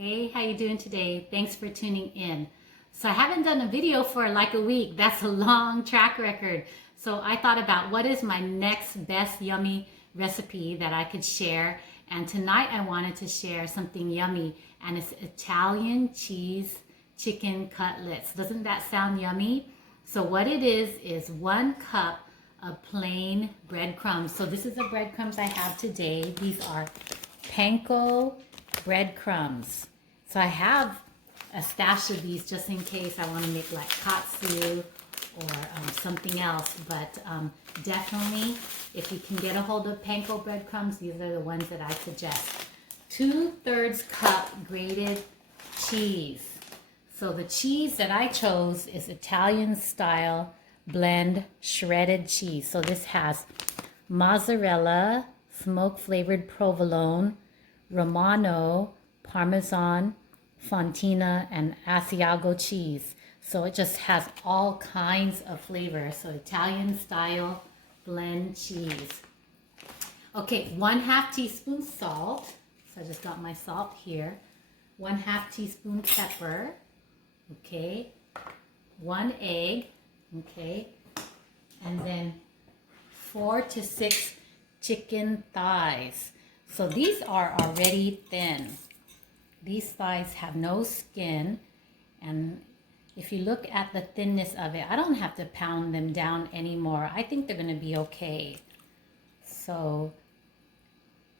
Hey, how you doing today? Thanks for tuning in. So I haven't done a video for like a week. That's a long track record. So I thought about what is my next best yummy recipe that I could share. And tonight I wanted to share something yummy, and it's Italian cheese chicken cutlets. Doesn't that sound yummy? So what it is 1 cup of plain breadcrumbs. So this is the breadcrumbs I have today. These are panko breadcrumbs. So I have a stash of these just in case I want to make like katsu or something else. But definitely, if you can get a hold of panko breadcrumbs, these are the ones that I suggest. 2/3 cup grated cheese. So the cheese that I chose is Italian style blend shredded cheese. So this has mozzarella, smoke flavored provolone, Romano, Parmesan, Fontina, and Asiago cheese. So it just has all kinds of flavor. So Italian style blend cheese. Okay, 1/2 teaspoon salt. So I just got my salt here. 1/2 teaspoon pepper. Okay. 1 egg. Okay. And then 4 to 6 chicken thighs. So these are already thin. These thighs have no skin, and if you look at the thinness of it, I don't have to pound them down anymore. I think they're going to be okay. So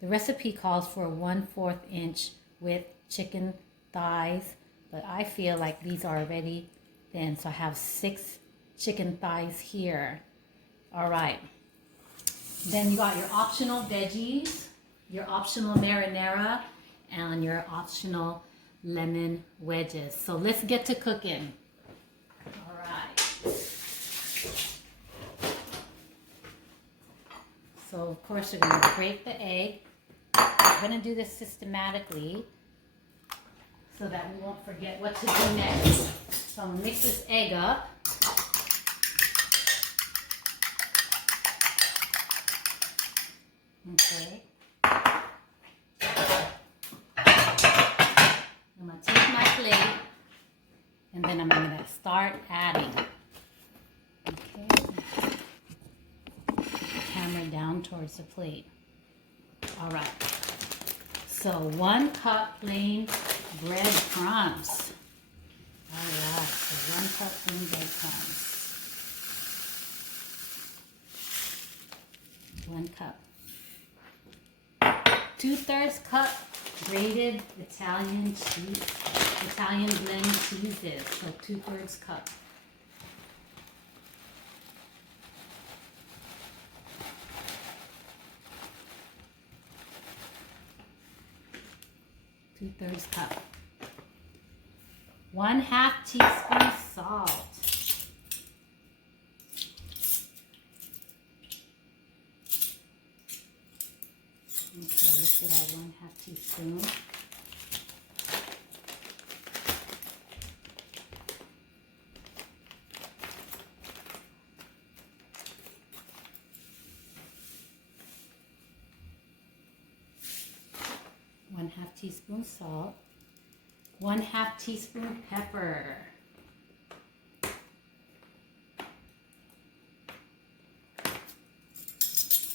the recipe calls for 1/4 inch width chicken thighs, but I feel like these are already thin. So I have 6 chicken thighs here. All right. Then you got your optional veggies, your optional marinara, and your optional lemon wedges. So let's get to cooking. All right. So of course we're going to break the egg. We're going to do this systematically so that we won't forget what to do next. So I'm going to mix this egg up. Okay. I'm going to take my plate, and then I'm going to start adding. Okay. Put the camera down towards the plate. All right. So 1 cup plain breadcrumbs. All right. So 1 cup plain breadcrumbs. 1 cup. 2/3 cup grated Italian cheese, Italian blend cheeses. So 2/3 cup. Two-thirds cup. 1/2 teaspoon salt. Okay, let's get our 1/2 teaspoon. One-half teaspoon salt. 1/2 teaspoon pepper.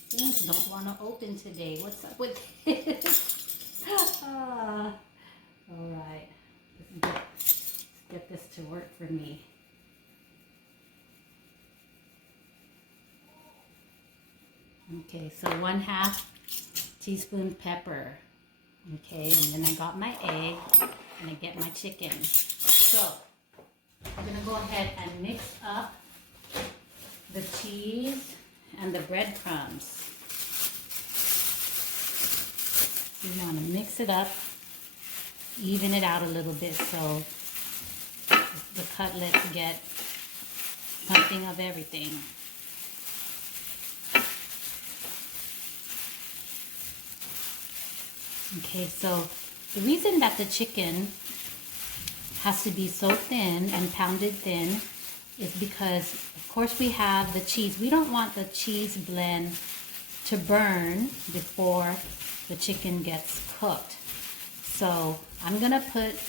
Things don't want to open today. What's up with this? All right. Let's get this to work for me. Okay, so 1/2 teaspoon pepper. Okay, and then I got my egg, and I get my chicken. So I'm going to go ahead and mix up the cheese and the breadcrumbs. You want to mix it up, even it out a little bit so the cutlets get something of everything. Okay, so the reason that the chicken has to be so thin and pounded thin is because, of course, we have the cheese. We don't want the cheese blend to burn before the chicken gets cooked. So I'm gonna put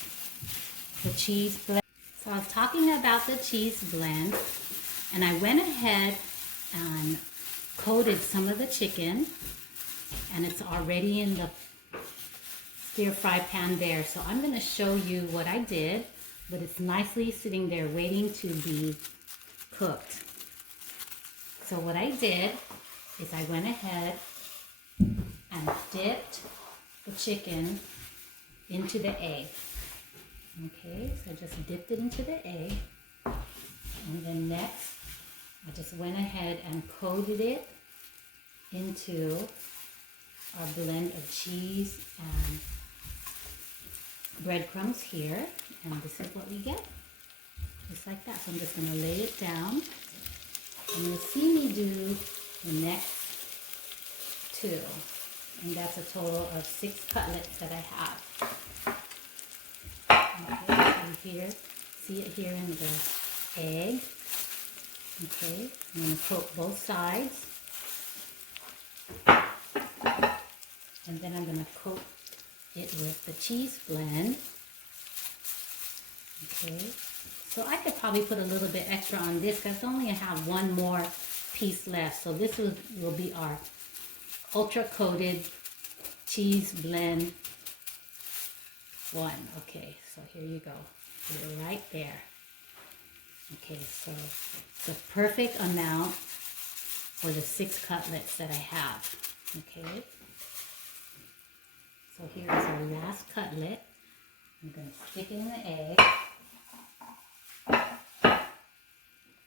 the cheese blend. So I was talking about the cheese blend, and I went ahead and coated some of the chicken, and it's already in the stir fry pan there. So I'm gonna show you what I did, but it's nicely sitting there waiting to be cooked. So what I did is I went ahead and dipped the chicken into the egg. Okay, so I just dipped it into the egg. And then next, I just went ahead and coated it into our blend of cheese and breadcrumbs here. And this is what we get. Just like that. So I'm just going to lay it down. And you'll see me do the next two. And that's a total of 6 cutlets that I have. Okay, so here, see it here in the egg. Okay, I'm going to coat both sides. And then I'm going to coat it with the cheese blend. Okay, so I could probably put a little bit extra on this because I only have one more piece left. So this will be our ultra coated cheese blend one. Okay, so here you go. Put it right there. Okay, so it's a perfect amount for the 6 cutlets that I have. Okay, so here is our last cutlet. I'm going to stick it in the egg.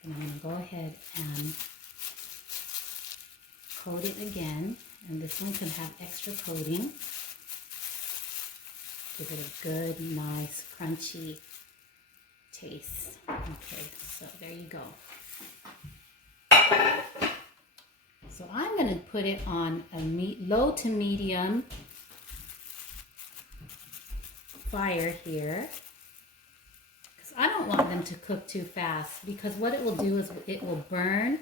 And I'm going to go ahead and coat it again. And this one can have extra coating. Give it a good, nice, crunchy taste. Okay, so there you go. So I'm going to put it on a low to medium fire here. Because I don't want them to cook too fast. Because what it will do is it will burn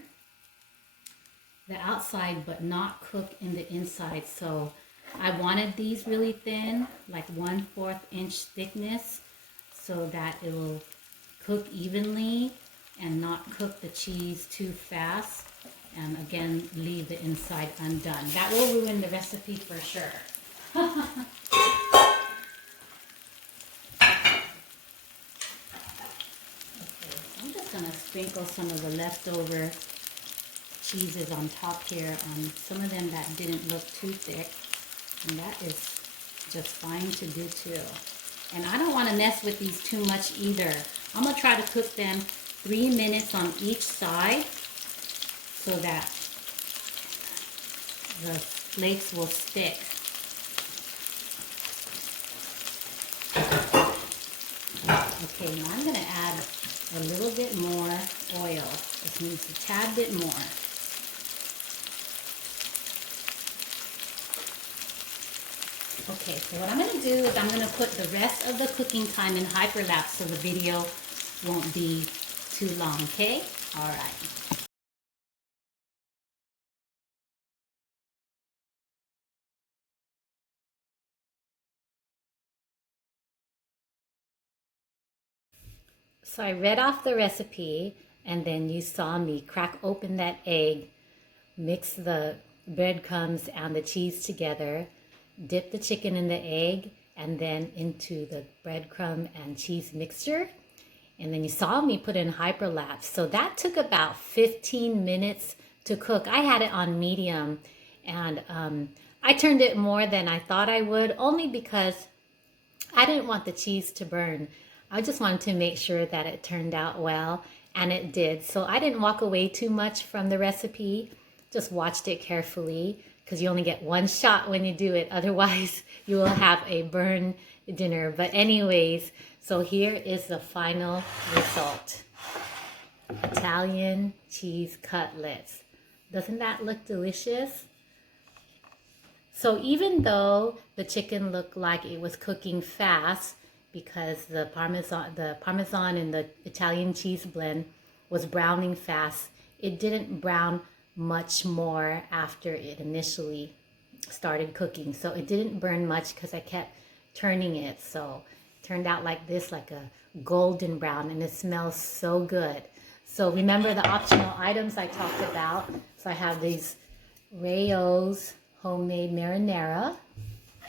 the outside but not cook in the inside. So I wanted these really thin, like 1/4 inch thickness, so that it will cook evenly and not cook the cheese too fast, and again leave the inside undone. That will ruin the recipe for sure. Okay, I'm just gonna sprinkle some of the leftover cheeses on top here on some of them that didn't look too thick. And that is just fine to do too. And I don't want to mess with these too much either. I'm going to try to cook them 3 minutes on each side so that the flakes will stick. Okay, now I'm going to add a little bit more oil. This needs a tad bit more. Okay, so what I'm going to do is I'm going to put the rest of the cooking time in hyperlapse so the video won't be too long, okay? All right. So I read off the recipe, and then you saw me crack open that egg, mix the breadcrumbs and the cheese together, dip the chicken in the egg and then into the breadcrumb and cheese mixture. And then you saw me put in hyperlapse. So that took about 15 minutes to cook. I had it on medium, and I turned it more than I thought I would, only because I didn't want the cheese to burn. I just wanted to make sure that it turned out well, and it did. So I didn't walk away too much from the recipe, just watched it carefully, because you only get one shot when you do it. Otherwise, you will have a burn dinner. But anyways, so here is the final result. Italian cheese cutlets. Doesn't that look delicious? So even though the chicken looked like it was cooking fast, because the parmesan in the Italian cheese blend was browning fast, it didn't brown much more after it initially started cooking. So it didn't burn much because I kept turning it. So it turned out like this, like a golden brown, and it smells so good. So remember the optional items I talked about. So I have these Rayo's homemade marinara,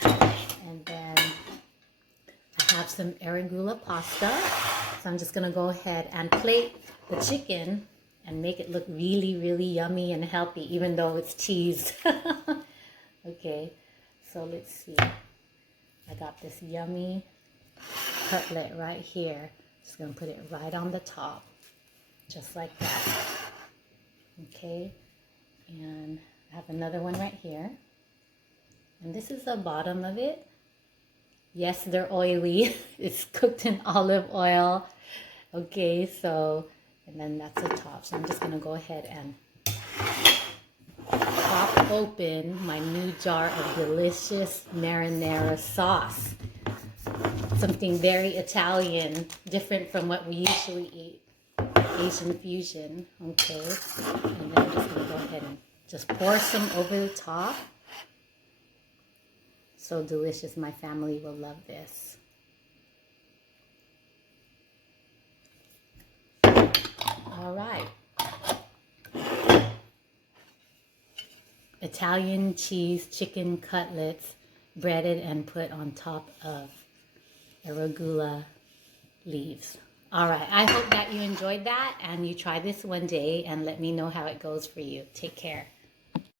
and then I have some arugula pasta. So I'm just gonna go ahead and plate the chicken and make it look really, really yummy and healthy, even though it's cheese. Okay, so let's see. I got this yummy cutlet right here. Just gonna put it right on the top, just like that. Okay, and I have another one right here. And this is the bottom of it. Yes, they're oily. It's cooked in olive oil. Okay, so, and then that's the top. So I'm just gonna go ahead and pop open my new jar of delicious marinara sauce. Something very Italian, different from what we usually eat. Asian fusion. Okay, and then I'm just gonna go ahead and just pour some over the top. So delicious. My family will love this. All right. Italian cheese chicken cutlets, breaded and put on top of arugula leaves. All right. I hope that you enjoyed that and you try this one day and let me know how it goes for you. Take care.